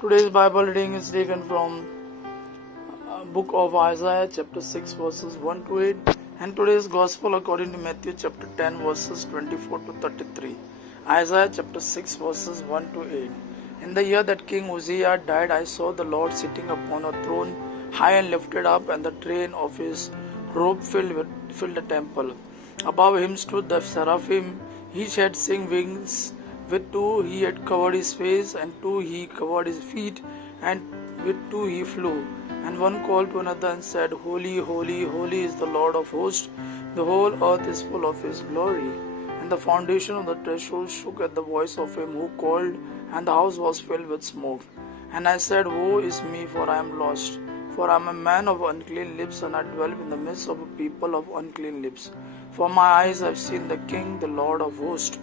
Today's Bible reading is taken from book of Isaiah chapter 6 verses 1 to 8, and today's Gospel according to Matthew chapter 10 verses 24 to 33. Isaiah chapter 6 verses 1 to 8. In the year that King Uzziah died, I saw the Lord sitting upon a throne, high and lifted up, and the train of his robe filled the temple. Above him stood the seraphim. Each had six wings. With two he had covered his face, and two he covered his feet, and with two he flew. And one called to another and said, Holy, holy, holy is the Lord of hosts. The whole earth is full of his glory. And the foundation of the threshold shook at the voice of him who called, and the house was filled with smoke. And I said, Woe is me, for I am lost. For I am a man of unclean lips, and I dwell in the midst of a people of unclean lips. For my eyes have seen the King, the Lord of hosts.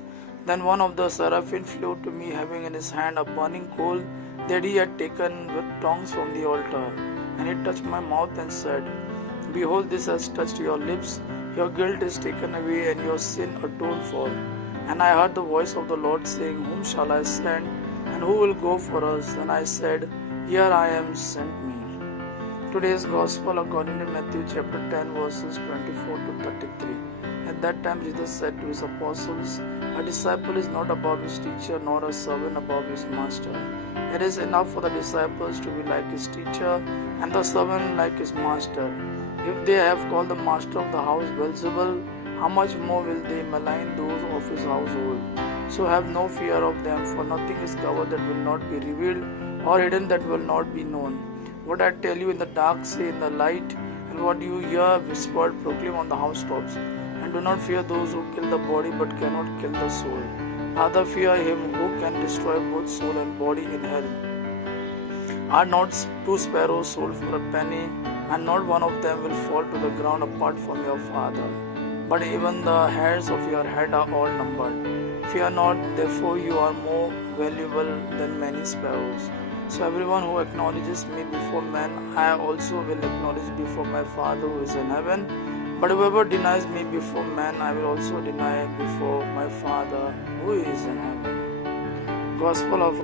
Then one of the seraphim flew to me, having in his hand a burning coal that he had taken with tongs from the altar. And he touched my mouth and said, Behold, this has touched your lips. Your guilt is taken away, and your sin atoned for. And I heard the voice of the Lord saying, Whom shall I send, and who will go for us? And I said, Here I am, send me. Today's Gospel according to Matthew chapter 10 verses 24 to 33. At that time Jesus said to his apostles, A disciple is not above his teacher, nor a servant above his master. It is enough for the disciples to be like his teacher, and the servant like his master. If they have called the master of the house Beelzebul, how much more will they malign those of his household? So have no fear of them, for nothing is covered that will not be revealed, or hidden that will not be known. What I tell you in the dark, say in the light, and what you hear whispered, proclaim on the housetops. And do not fear those who kill the body but cannot kill the soul. Rather fear him who can destroy both soul and body in hell. Are not two sparrows sold for a penny, and not one of them will fall to the ground apart from your Father? But even the hairs of your head are all numbered. Fear not, therefore you are more valuable than many sparrows. So everyone who acknowledges me before men, I also will acknowledge before my Father who is in heaven. But whoever denies me before men, I will also deny before my Father who is in heaven. Gospel of